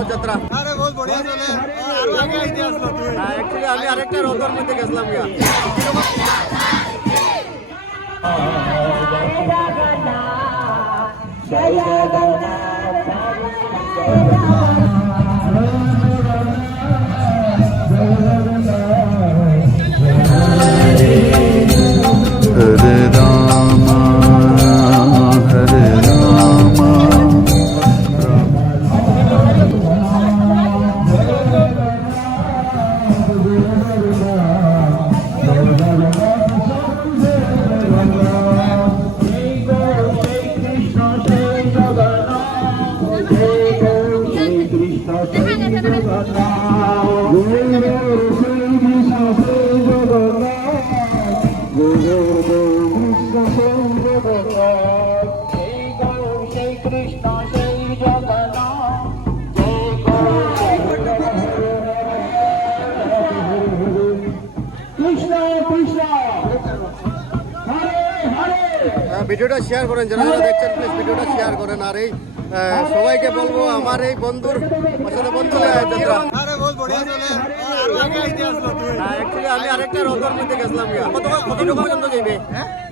রথযাত্রা? আরে বহুত বড়িয়া চলে আর আগে আইতে আসলো তুই। অ্যাকচুয়ালি আমি আরেকটা রথের মধ্যে গেছিলাম গিয়া। হরে রাম হরে রাম ভিডিওটা শেয়ার করেন, যারা যারা দেখছেন প্লিজ ভিডিওটা শেয়ার করেন। আর এই সবাইকে বলবো আমার এই বন্ধুর সাথে বন্ধু যাত্রা। আরে বহুত বড়িয়া চলে আর আগে আইতে আসলো তুই। অ্যাকচুয়ালি আমি আরেকটা রথের মধ্যে গেছিলাম গিয়া। কতটুকু পর্যন্ত যাইবে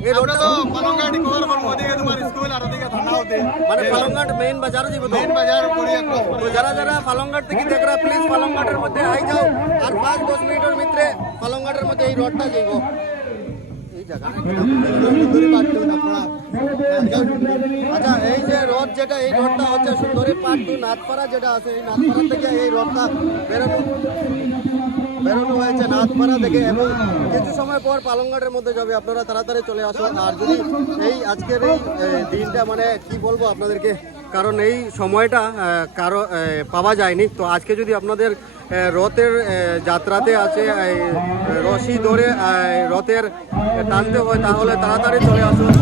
এই আমরা রোডটা? তো পালংঘাটি কভার করব, ওদিকে তোমার স্কুল আর ওদিকে থানা হতে মানে পালংঘাট মেইন বাজারে যাইব তো? মেন বাজার বড়িয়া ক্রস তো যারা যারা পালংঘাট থেকে দেখরা প্লিজ পালংঘাটের মধ্যে আই যাও। আর 5-10 মিনিটের ভিতরে পালংঘাটের মধ্যে এই রোডটা যাইব। এই জায়গা সুন্দরী পাট্টু না পড়া। আচ্ছা, এই যে রথ যেটা, এই রথটা হচ্ছে সুন্দরী পাট্টু নাথপাড়া যেটা আছে, এই নাথপাড়া থেকে এই রথটা বেরোনো হয়েছে নাথপাড়া থেকে, এবং কিছু সময় পর পালংঘাটের মধ্যে যাবে। আপনারা তাড়াতাড়ি চলে আসুন। আর যদি এই আজকের এই দিনটা মানে কি বলবো আপনাদেরকে, কারণ এই সময়টা কারো পাওয়া যায়নি, তো আজকে যদি আপনাদের রথের যাত্রাতে আছে রশি ধরে রথের টানতে হয়, তাহলে তাড়াতাড়ি চলে আসুন।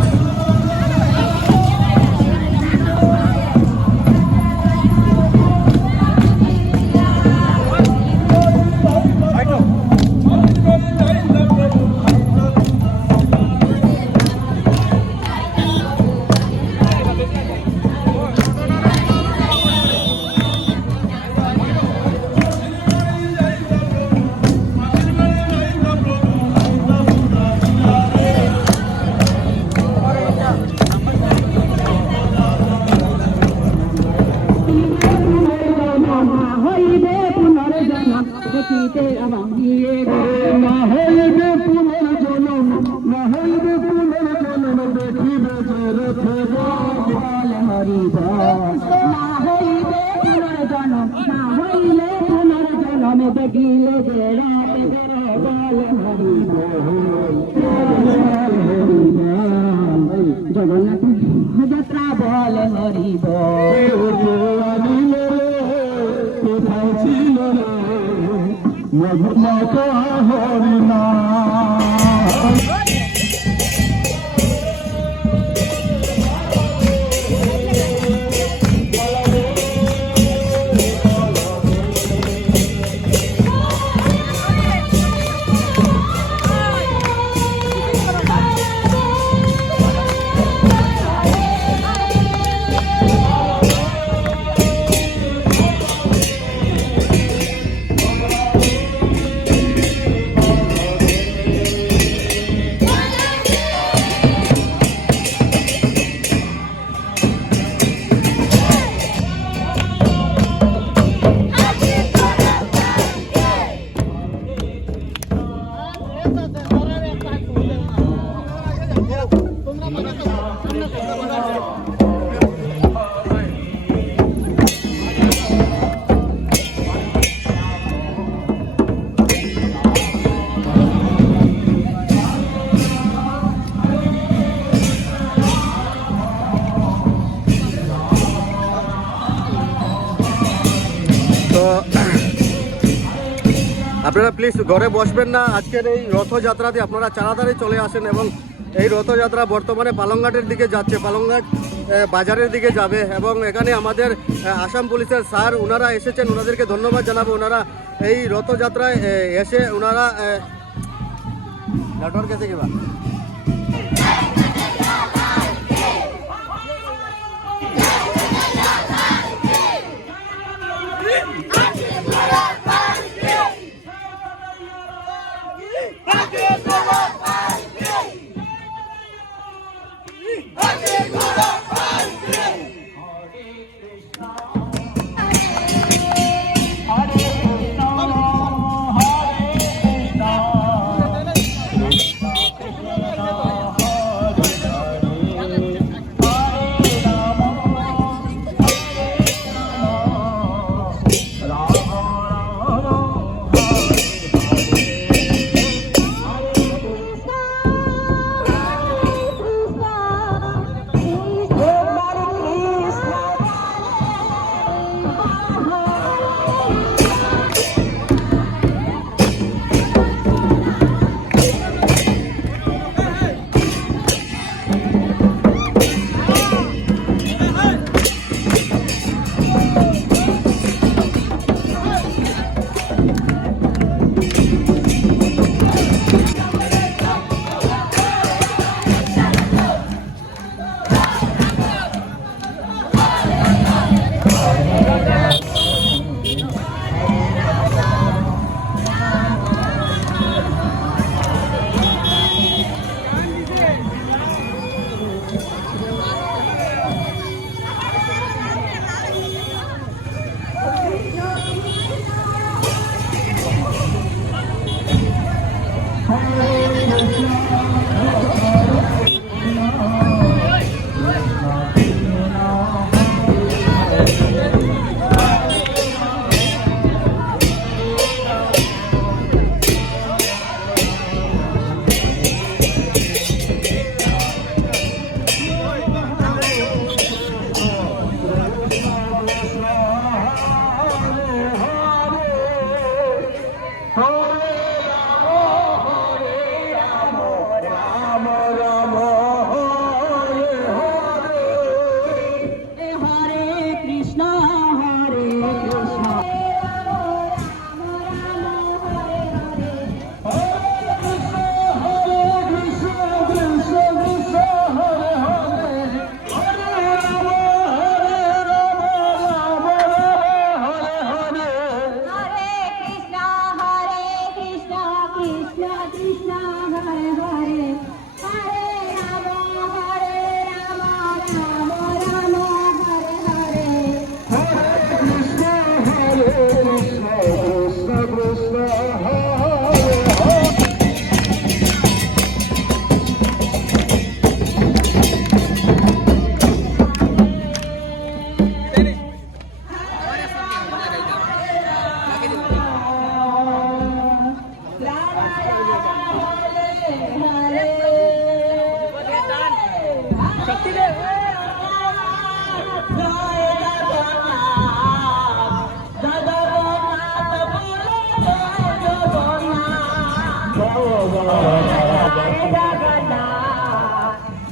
জগন্নাথ যাত্রা বল হরি কোথায় ছিল রে মধুমত হরিণা। আপনারা প্লিজ ঘরে বসবেন না, আজকের এই রথযাত্রাতে আপনারা তাড়াতাড়ি চলে আসেন। এবং এই রথযাত্রা বর্তমানে পালংঘাটের দিকে যাচ্ছে, পালংঘাট বাজারের দিকে যাবে। এবং এখানে আমাদের আসাম পুলিশের স্যার ওনারা এসেছেন, ওনাদেরকে ধন্যবাদ জানাবো। ওনারা এই রথযাত্রায় এসে ওনারা নেটওয়ার্ক আছে কিবা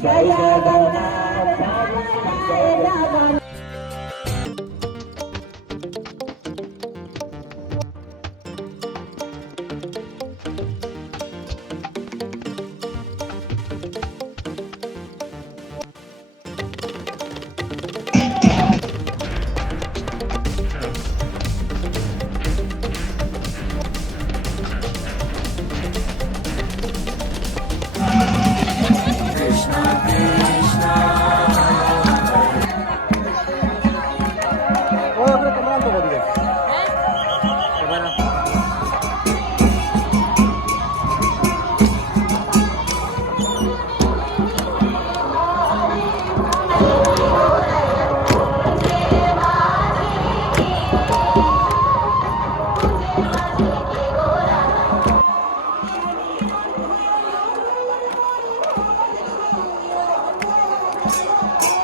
জয় জগন্নাথ